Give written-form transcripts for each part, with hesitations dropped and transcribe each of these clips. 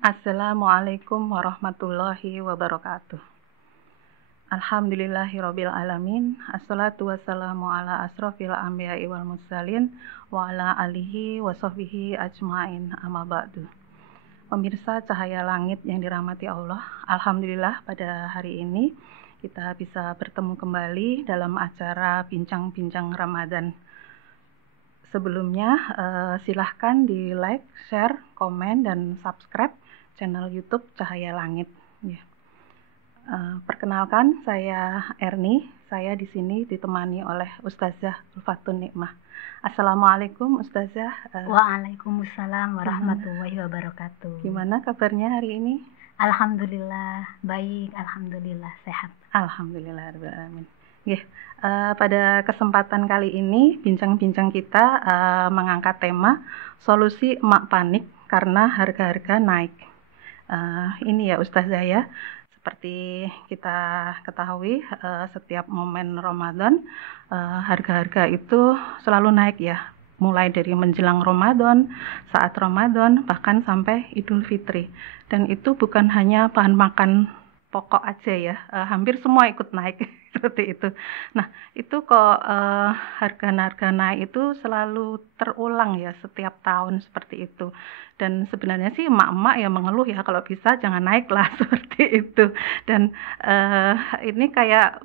Assalamualaikum warahmatullahi wabarakatuh. Alhamdulillahirabbil alamin. Assalatu wassalamu ala asrofil anbiya'i wal mursalin wa ala alihi wa sahbihi ajmain. Amma ba'du. Pemirsa Cahaya Langit yang dirahmati Allah, alhamdulillah pada hari ini kita bisa bertemu kembali dalam acara Bincang-Bincang Ramadan. Sebelumnya silahkan di like, share, komen, dan subscribe channel YouTube Cahaya Langit. Ya. Perkenalkan, saya Erni. Saya di sini ditemani oleh Ustazah Ulfatun Nikmah. Assalamualaikum Ustazah. Waalaikumsalam warahmatullahi wabarakatuh. Gimana kabarnya hari ini? Alhamdulillah baik, alhamdulillah sehat. Alhamdulillahirrahmanirrahim. Pada kesempatan kali ini bincang-bincang kita mengangkat tema solusi emak panik karena harga-harga naik. Ini ya Ustazah ya, seperti kita ketahui setiap momen Ramadan harga-harga itu selalu naik ya, mulai dari menjelang Ramadan, saat Ramadan, bahkan sampai Idul Fitri. Dan itu bukan hanya bahan makan pokok aja ya, hampir semua ikut naik seperti itu. Nah, itu kok harga-harga naik itu selalu terulang ya setiap tahun seperti itu. Dan sebenarnya sih emak-emak ya mengeluh ya, kalau bisa jangan naik lah seperti itu. Dan ini kayak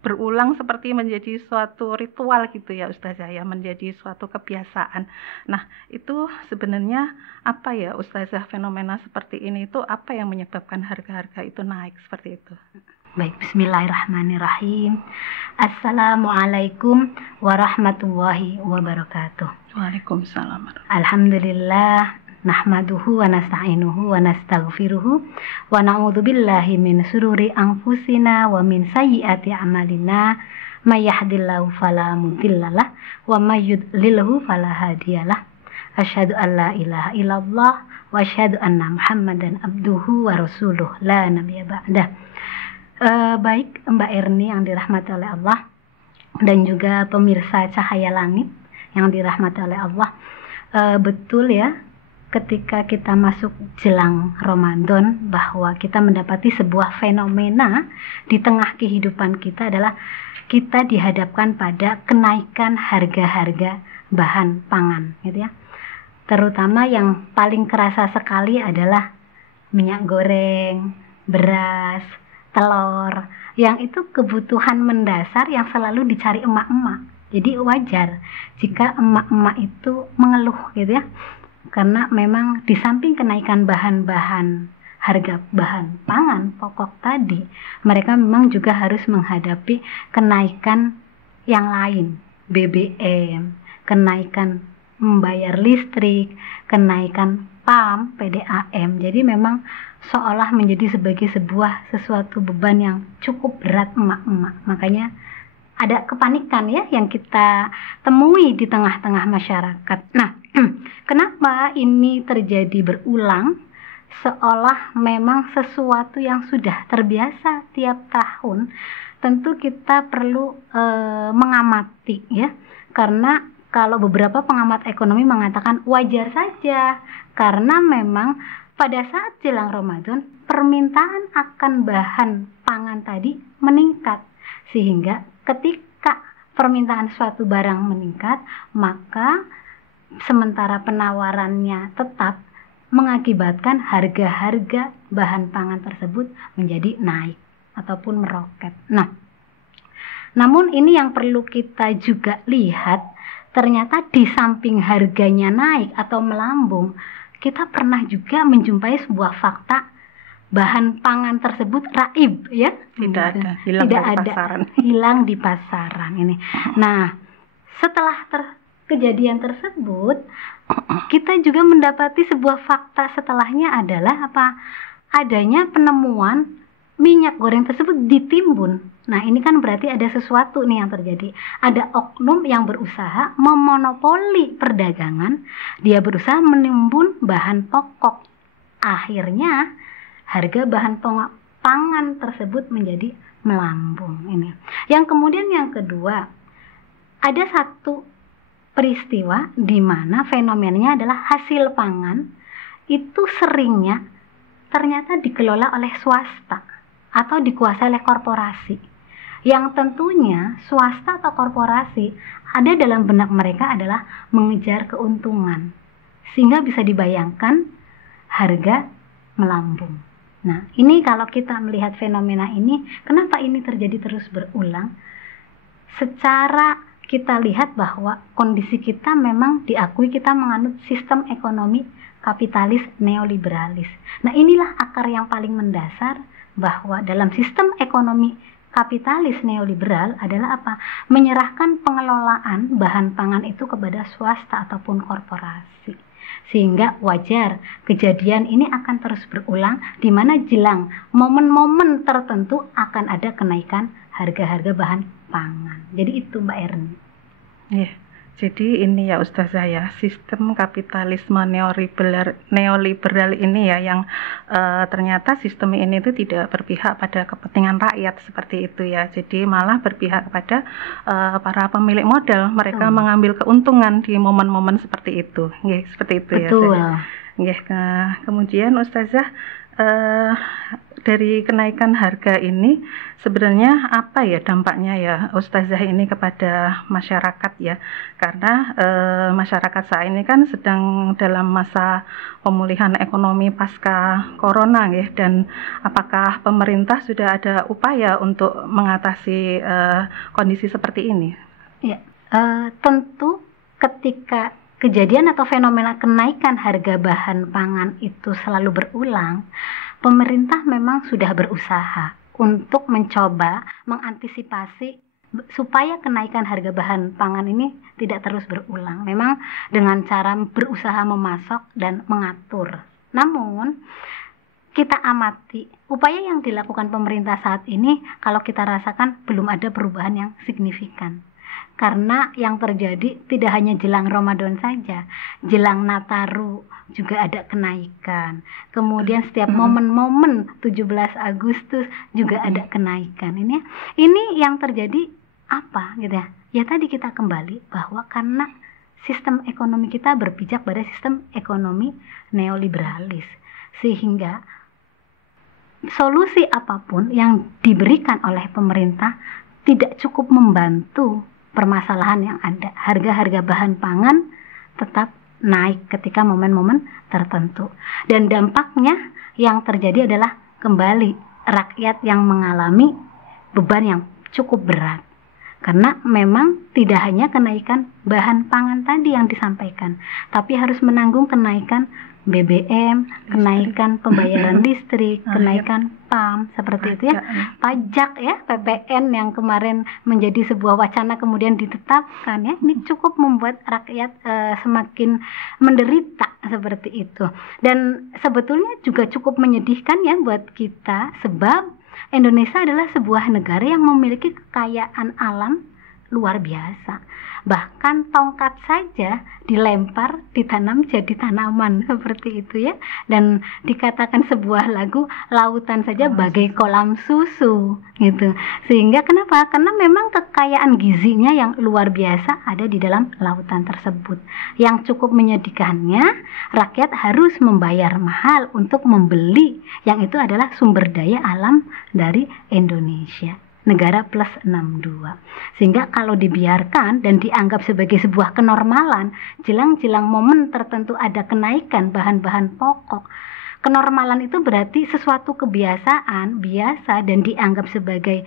berulang seperti menjadi suatu ritual gitu ya Ustazah ya, menjadi suatu kebiasaan. Nah, itu sebenarnya apa ya Ustazah, fenomena seperti ini itu apa yang menyebabkan harga-harga itu naik seperti itu? Baik, bismillahirrahmanirrahim. Assalamualaikum warahmatullahi wabarakatuh. Waalaikumsalam. Alhamdulillah, nahmaduhu wa nasta'inuhu wa nastaghfiruhu wa na'udzu billahi min sururi anfusina wa min sayyiati a'malina. May yahdihillahu fala mudhillalah wa may yudlilhu fala hadiyalah. Asyhadu an la ilaha illallah wa asyhadu anna Muhammadan abduhu wa rasuluh la nabiyya ba'dah. Baik Mbak Erni yang dirahmati oleh Allah dan juga pemirsa Cahaya Langit yang dirahmati oleh Allah, betul ya, ketika kita masuk jelang Ramadan bahwa kita mendapati sebuah fenomena di tengah kehidupan kita adalah kita dihadapkan pada kenaikan harga-harga bahan pangan gitu ya. Terutama yang paling kerasa sekali adalah minyak goreng, beras, telur, yang itu kebutuhan mendasar yang selalu dicari emak-emak. Jadi wajar jika emak-emak itu mengeluh gitu ya, karena memang di samping kenaikan bahan-bahan harga bahan pangan pokok tadi, mereka memang juga harus menghadapi kenaikan yang lain, BBM, kenaikan membayar listrik, kenaikan PAM, PDAM. Jadi memang seolah menjadi sebagai sesuatu beban yang cukup berat emak-emak. Makanya ada kepanikan ya yang kita temui di tengah-tengah masyarakat. Nah, kenapa ini terjadi berulang? Seolah memang sesuatu yang sudah terbiasa tiap tahun. Tentu kita perlu mengamati ya, karena kalau beberapa pengamat ekonomi mengatakan wajar saja, karena memang pada saat jelang Ramadan, permintaan akan bahan pangan tadi meningkat. Sehingga ketika permintaan suatu barang meningkat, maka sementara penawarannya tetap, mengakibatkan harga-harga bahan pangan tersebut menjadi naik ataupun meroket. Nah, namun ini yang perlu kita juga lihat, ternyata di samping harganya naik atau melambung, kita pernah juga menjumpai sebuah fakta bahan pangan tersebut raib ya, hilang di pasaran ini. Nah, setelah kejadian tersebut, kita juga mendapati sebuah fakta setelahnya adalah apa? Adanya penemuan minyak goreng tersebut ditimbun. Nah, ini kan berarti ada sesuatu nih yang terjadi. Ada oknum yang berusaha memonopoli perdagangan. Dia berusaha menimbun bahan pokok. Akhirnya harga bahan pangan tersebut menjadi melambung ini. Yang kemudian yang kedua, ada satu peristiwa di mana fenomenanya adalah hasil pangan itu seringnya ternyata dikelola oleh swasta atau dikuasai oleh korporasi. Yang tentunya swasta atau korporasi ada dalam benak mereka adalah mengejar keuntungan. Sehingga bisa dibayangkan harga melambung. Nah, ini kalau kita melihat fenomena ini, kenapa ini terjadi terus berulang? Secara kita lihat bahwa kondisi kita memang diakui kita menganut sistem ekonomi kapitalis neoliberalis. Nah, inilah akar yang paling mendasar bahwa dalam sistem ekonomi kapitalis neoliberal adalah apa? Menyerahkan pengelolaan bahan pangan itu kepada swasta ataupun korporasi. Sehingga wajar kejadian ini akan terus berulang di mana jelang momen-momen tertentu akan ada kenaikan harga-harga bahan pangan. Jadi itu Mbak Erni. Yeah. Jadi ini ya Ustazah ya, sistem kapitalisme neoliberal ini ya yang ternyata sistem ini itu tidak berpihak pada kepentingan rakyat seperti itu ya. Jadi malah berpihak kepada para pemilik modal, mereka mengambil keuntungan di momen-momen seperti itu. Nggih, seperti itu. Betul. Ya. Nggih, kemudian Ustazah dari kenaikan harga ini sebenarnya apa ya dampaknya ya Ustazah ini kepada masyarakat ya, karena masyarakat saat ini kan sedang dalam masa pemulihan ekonomi pasca corona ya, dan apakah pemerintah sudah ada upaya untuk mengatasi kondisi seperti ini? Ya, tentu ketika kejadian atau fenomena kenaikan harga bahan pangan itu selalu berulang, pemerintah memang sudah berusaha untuk mencoba mengantisipasi supaya kenaikan harga bahan pangan ini tidak terus berulang. Memang dengan cara berusaha memasok dan mengatur. Namun kita amati upaya yang dilakukan pemerintah saat ini, kalau kita rasakan belum ada perubahan yang signifikan. Karena yang terjadi tidak hanya jelang Ramadan saja, jelang Nataru juga ada kenaikan. Kemudian setiap momen-momen 17 Agustus juga ada kenaikan. Ini yang terjadi apa gitu ya? Ya tadi kita kembali bahwa karena sistem ekonomi kita berpijak pada sistem ekonomi neoliberalis, sehingga solusi apapun yang diberikan oleh pemerintah tidak cukup membantu permasalahan yang ada. Harga-harga bahan pangan tetap naik ketika momen-momen tertentu. Dan dampaknya yang terjadi adalah kembali rakyat yang mengalami beban yang cukup berat. Karena memang tidak hanya kenaikan bahan pangan tadi yang disampaikan, tapi harus menanggung kenaikan BBM, kenaikan pembayaran listrik, kenaikan PAM, seperti itu ya. Pajak ya, PPN yang kemarin menjadi sebuah wacana kemudian ditetapkan ya. Ini cukup membuat rakyat semakin menderita seperti itu. Dan sebetulnya juga cukup menyedihkan ya buat kita, sebab Indonesia adalah sebuah negara yang memiliki kekayaan alam luar biasa. Bahkan tongkat saja dilempar, ditanam jadi tanaman seperti itu ya. Dan dikatakan sebuah lagu, lautan saja bagai kolam susu gitu. Sehingga kenapa? Karena memang kekayaan gizinya yang luar biasa ada di dalam lautan tersebut. Yang cukup menyedihkannya, rakyat harus membayar mahal untuk membeli yang itu adalah sumber daya alam dari Indonesia. Negara plus 62. Sehingga kalau dibiarkan dan dianggap sebagai sebuah kenormalan, jelang-jelang momen tertentu ada kenaikan bahan-bahan pokok, kenormalan itu berarti sesuatu kebiasaan biasa dan dianggap sebagai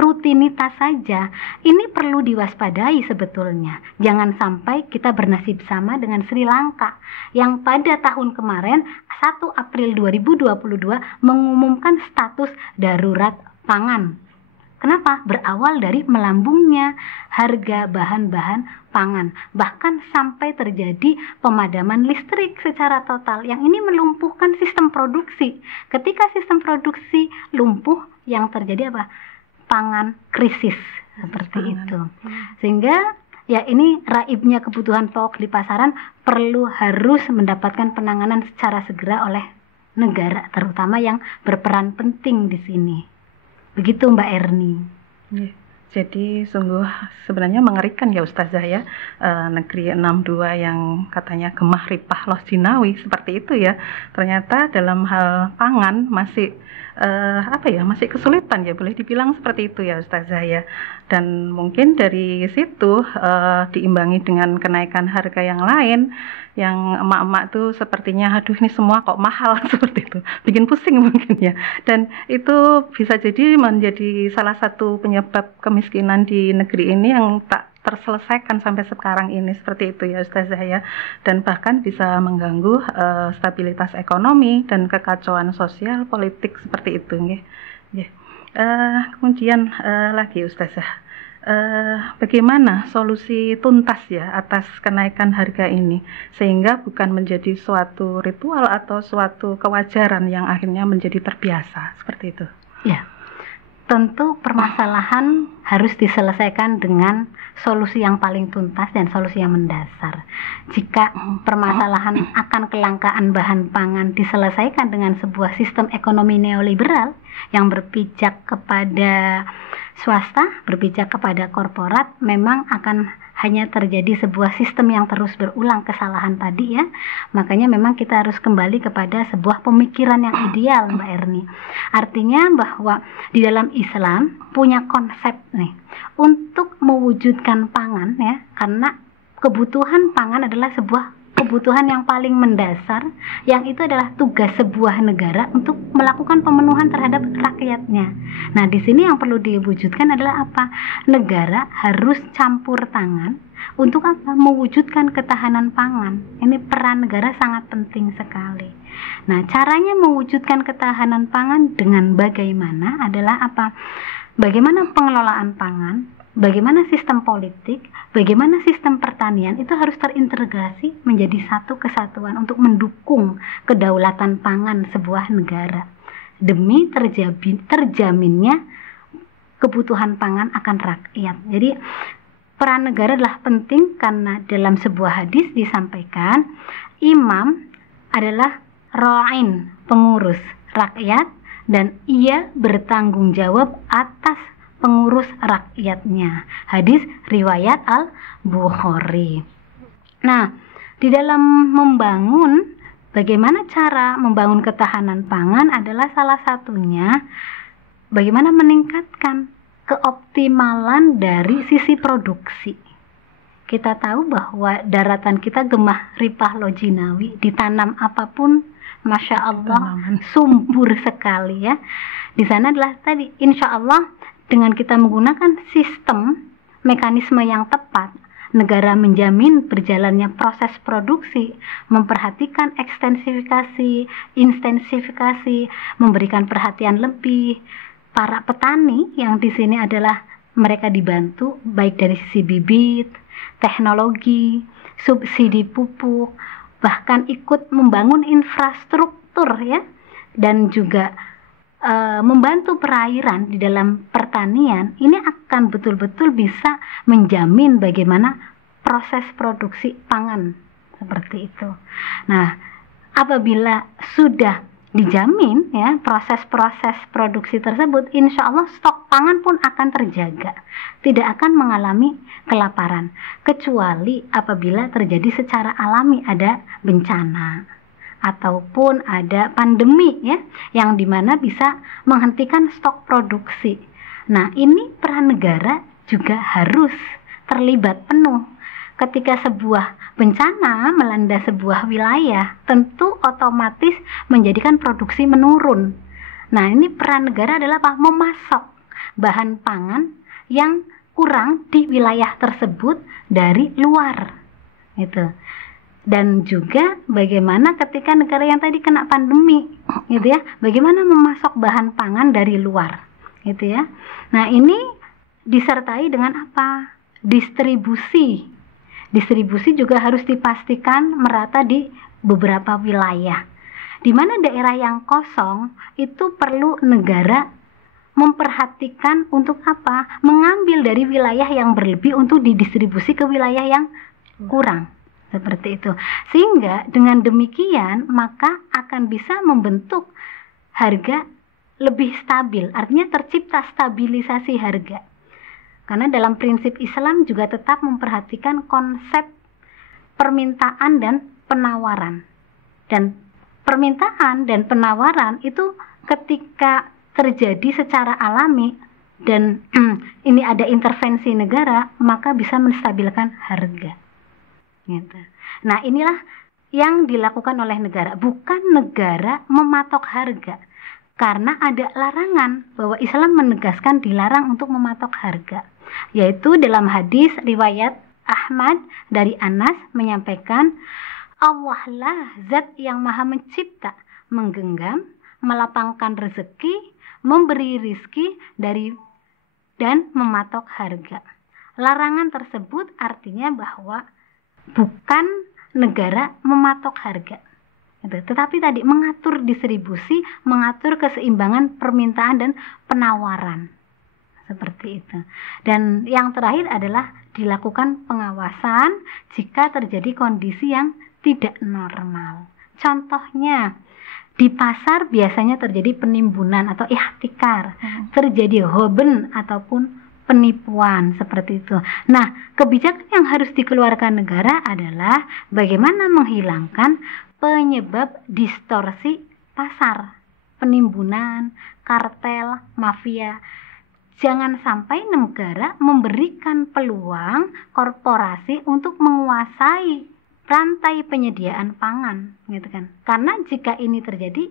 rutinitas saja. Ini perlu diwaspadai sebetulnya. Jangan sampai kita bernasib sama dengan Sri Lanka yang pada tahun kemarin 1 April 2022 mengumumkan status darurat pangan. Kenapa? Berawal dari melambungnya harga bahan-bahan pangan. Bahkan sampai terjadi pemadaman listrik secara total. Yang ini melumpuhkan sistem produksi. Ketika sistem produksi lumpuh, yang terjadi apa? Pangan krisis. Seperti itu. Sehingga ya ini raibnya kebutuhan pokok di pasaran harus mendapatkan penanganan secara segera oleh negara. Terutama yang berperan penting di sini. Begitu Mbak Erni. Jadi sungguh sebenarnya mengerikan ya Ustazah ya, negeri 62 yang katanya gemah ripah loh jinawi seperti itu ya. Ternyata dalam hal pangan masih masih kesulitan ya, boleh dibilang seperti itu ya Ustazah ya. Dan mungkin dari situ diimbangi dengan kenaikan harga yang lain, yang emak-emak tuh sepertinya aduh ini semua kok mahal seperti itu, bikin pusing mungkin ya. Dan itu bisa jadi menjadi salah satu penyebab kemiskinan di negeri ini yang tak terselesaikan sampai sekarang ini, seperti itu ya Ustazah ya. Dan bahkan bisa mengganggu stabilitas ekonomi dan kekacauan sosial politik seperti itu nggih. Kemudian lagi Ustazah, bagaimana solusi tuntas ya atas kenaikan harga ini sehingga bukan menjadi suatu ritual atau suatu kewajaran yang akhirnya menjadi terbiasa seperti itu? Ya, tentu permasalahan harus diselesaikan dengan solusi yang paling tuntas dan solusi yang mendasar. Jika permasalahan akan kelangkaan bahan pangan diselesaikan dengan sebuah sistem ekonomi neoliberal yang berpijak kepada swasta, berpijak kepada korporat, memang akan hanya terjadi sebuah sistem yang terus berulang kesalahan tadi ya. Makanya memang kita harus kembali kepada sebuah pemikiran yang ideal, Mbak Erni. Artinya bahwa di dalam Islam punya konsep nih untuk mewujudkan pangan ya, karena kebutuhan pangan adalah sebuah kebutuhan yang paling mendasar, yang itu adalah tugas sebuah negara untuk melakukan pemenuhan terhadap rakyatnya. Nah, di sini yang perlu diwujudkan adalah apa? Negara harus campur tangan untuk apa? Mewujudkan ketahanan pangan. Ini peran negara sangat penting sekali. Nah, caranya mewujudkan ketahanan pangan dengan bagaimana adalah apa? Bagaimana pengelolaan pangan, bagaimana sistem politik, bagaimana sistem pertanian itu harus terintegrasi menjadi satu kesatuan untuk mendukung kedaulatan pangan sebuah negara demi terjaminnya kebutuhan pangan akan rakyat. Jadi peran negara adalah penting karena dalam sebuah hadis disampaikan imam adalah ra'in, pengurus rakyat, dan ia bertanggung jawab atas pengurus rakyatnya. Hadis riwayat Al-Bukhari. Nah, di dalam bagaimana cara membangun ketahanan pangan adalah salah satunya bagaimana meningkatkan keoptimalan dari sisi produksi. Kita tahu bahwa daratan kita gemah ripah lojinawi, ditanam apapun Masya Allah subur sekali ya. Di sana adalah tadi insya Allah dengan kita menggunakan sistem mekanisme yang tepat, negara menjamin berjalannya proses produksi, memperhatikan ekstensifikasi, intensifikasi, memberikan perhatian lebih. Para petani yang di sini adalah mereka dibantu baik dari sisi bibit, teknologi, subsidi pupuk, bahkan ikut membangun infrastruktur ya, dan juga membantu perairan di dalam pertanian. Ini akan betul-betul bisa menjamin bagaimana proses produksi pangan seperti itu. Nah, apabila sudah dijamin ya proses-proses produksi tersebut, insya Allah stok pangan pun akan terjaga, tidak akan mengalami kelaparan, kecuali apabila terjadi secara alami ada bencana ataupun ada pandemi ya, yang dimana bisa menghentikan stok produksi. Nah, ini peran negara juga harus terlibat penuh. Ketika sebuah bencana melanda sebuah wilayah, tentu otomatis menjadikan produksi menurun. Nah, ini peran negara adalah apa? Memasok bahan pangan yang kurang di wilayah tersebut dari luar. Itu. Dan juga bagaimana ketika negara yang tadi kena pandemi, gitu ya, bagaimana memasok bahan pangan dari luar, gitu ya. Nah, ini disertai dengan apa? Distribusi juga harus dipastikan merata di beberapa wilayah. Di mana daerah yang kosong itu perlu negara memperhatikan untuk apa? Mengambil dari wilayah yang berlebih untuk didistribusi ke wilayah yang kurang. Seperti itu. Sehingga dengan demikian maka akan bisa membentuk harga lebih stabil. Artinya tercipta stabilisasi harga. Karena dalam prinsip Islam juga tetap memperhatikan konsep permintaan dan penawaran. Dan permintaan dan penawaran itu ketika terjadi secara alami dan ini ada intervensi negara, maka bisa menstabilkan harga. Gitu. Nah, inilah yang dilakukan oleh negara, bukan negara mematok harga. Karena ada larangan, bahwa Islam menegaskan dilarang untuk mematok harga. Yaitu dalam hadis riwayat Ahmad dari Anas menyampaikan, Allah lah zat yang maha mencipta, menggenggam, melapangkan rezeki, memberi rizki dan mematok harga. Larangan tersebut artinya bahwa bukan negara mematok harga, tetapi tadi mengatur distribusi, mengatur keseimbangan permintaan dan penawaran, seperti itu. Dan yang terakhir adalah dilakukan pengawasan jika terjadi kondisi yang tidak normal. Contohnya, di pasar biasanya terjadi penimbunan atau ihtikar, terjadi hoben ataupun penipuan, seperti itu. Nah, kebijakan yang harus dikeluarkan negara adalah bagaimana menghilangkan penyebab distorsi pasar, penimbunan, kartel, mafia. Jangan sampai negara memberikan peluang korporasi untuk menguasai rantai penyediaan pangan, gitu kan. Karena jika ini terjadi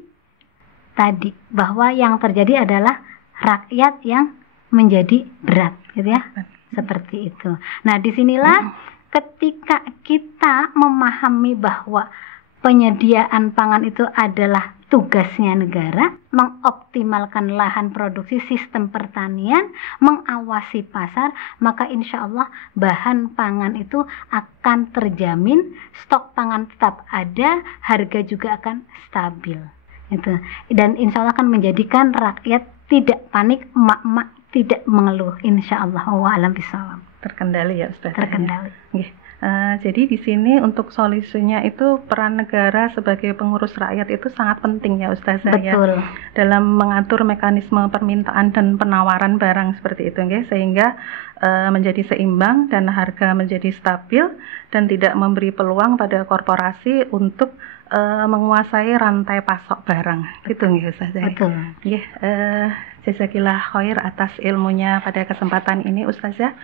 tadi, bahwa yang terjadi adalah rakyat yang menjadi berat, gitu ya, seperti itu. Nah, disinilah ketika kita memahami bahwa penyediaan pangan itu adalah tugasnya negara, mengoptimalkan lahan produksi, sistem pertanian, mengawasi pasar, maka insya Allah bahan pangan itu akan terjamin, stok pangan tetap ada, harga juga akan stabil. Itu. Dan insya Allah akan menjadikan rakyat tidak panik, emak-emak tidak mengeluh, insya Allah. Wa'alam bishawab. Terkendali ya Ustazah. Terkendali. Jadi di sini untuk solusinya itu peran negara sebagai pengurus rakyat itu sangat penting ya Ustazah. Betul. Ya, dalam mengatur mekanisme permintaan dan penawaran barang seperti itu, ya, sehingga menjadi seimbang dan harga menjadi stabil dan tidak memberi peluang pada korporasi untuk menguasai rantai pasok barang. Gitu ya Ustazah. Betul. Jazakillah khair atas ilmunya pada kesempatan ini Ustazah.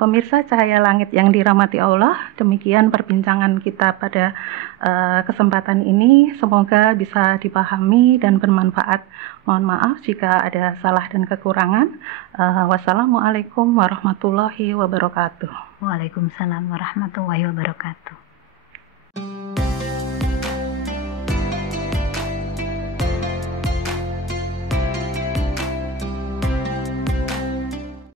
Pemirsa Cahaya Langit yang dirahmati Allah, demikian perbincangan kita pada kesempatan ini. Semoga bisa dipahami dan bermanfaat. Mohon maaf jika ada salah dan kekurangan. Wassalamualaikum warahmatullahi wabarakatuh. Waalaikumsalam warahmatullahi wabarakatuh.